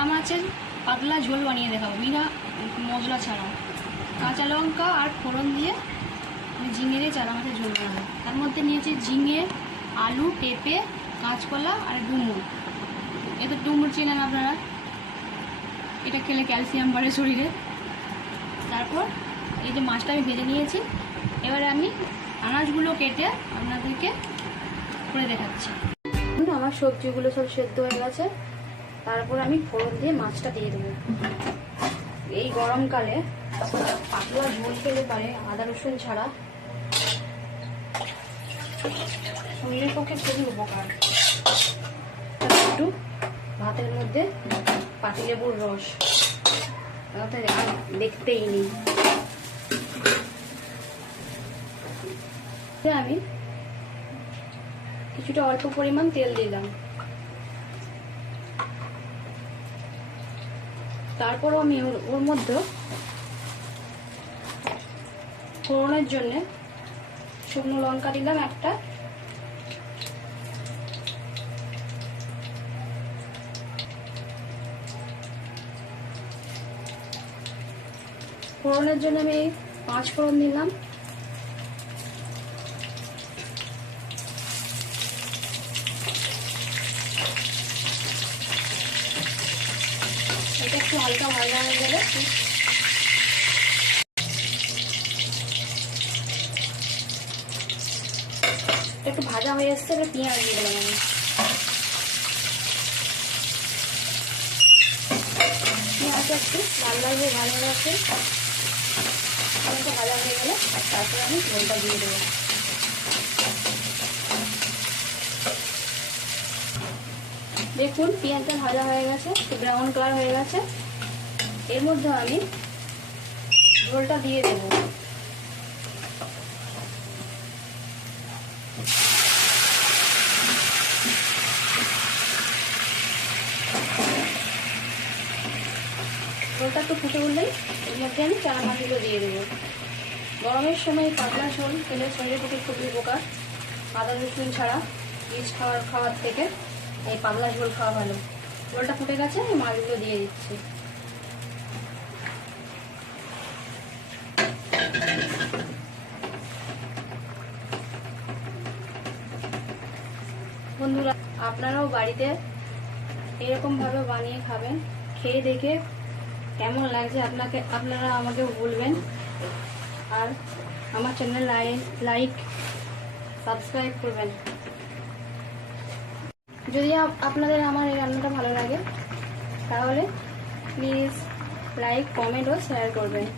চারা মাছের পাতলা ঝোল বানিয়ে দেখাবো, বিনা মশলা ছাড়া। কাঁচা লঙ্কা আর ফোড়ন দিয়ে ঝিঙে দিয়ে চারা মাছের ঝোল বানাবো। তার মধ্যে নিয়েছি ঝিঙে, আলু, পেঁপে, কাঁচকলা আর ডুমুর। এতে ডুমুর চেনেন আপনারা, এটা খেলে ক্যালসিয়াম বাড়ে শরীরে। তারপর এই যে মাছটা আমি ভেজে নিয়েছি, এবারে আমি আনাজগুলো কেটে আপনাদেরকে করে দেখাচ্ছি। আমার সবজিগুলো সব সেদ্ধ হয়ে গেছে, তারপর আমি ফোড়ন দিয়ে মাছটা দিয়ে দেবো। এই গরমকালে পাতলা ঝোল খেলে পারে আদা রসুন ছাড়া, শরীরের পক্ষে খুবই উপকার। একটু ভাতের মধ্যে পাতিলেবুর রস দেখতেই নেই। আমি কিছুটা অল্প পরিমাণ তেল দিলাম, তারপরও আমি ওর মধ্যে ফোড়নের জন্য শুকনো লঙ্কা দিলাম একটা, ফোড়নের জন্য আমি 5 ফোড়ন দিলাম, এটা একটু হালকা ভাজা হয়ে গেলে একটু ভাজা হয়ে এসছে, এবার পেঁয়াজ দিয়ে দিলাম আমি। পেঁয়াজটা একটু লাল লাল হয়ে ভালো হয়ে আছে, ভাজা হয়ে গেলে তারপর আমি ঝোলটা দিয়ে দেবো। দেখুন পেঁয়াজটা ভাজা হয়ে গেছে, ব্রাউন কালার হয়ে গেছে। এর মধ্যে আমি ঝোলটা দিয়ে দেবো। ঝোলটা একটু ফুটে উঠলেই এর মধ্যে আমি চারা মাছগুলো দিয়ে দেবো। গরমের সময় পাতলা ঝোল খেলে শরীরের পক্ষে খুবই উপকার। আদা রসুন ছাড়া রিচ খাওয়ার থেকে এই পাতলা ঝোল খাওয়া ভালো। ঝোলটা ফুটে গেছে, আমি মাছগুলো দিয়ে দিচ্ছি। বন্ধুরা, আপনারাও বাড়িতে এরকমভাবে বানিয়ে খাবেন, খেয়ে দেখে কেমন লাগছে আপনারা আমাকে বলবেন। আর আমার চ্যানেল লাইক সাবস্ক্রাইব করবেন। যদি আপনাদের আমার এই রান্নাটা ভালো লাগে তাহলে প্লিজ লাইক, কমেন্ট ও শেয়ার করবেন।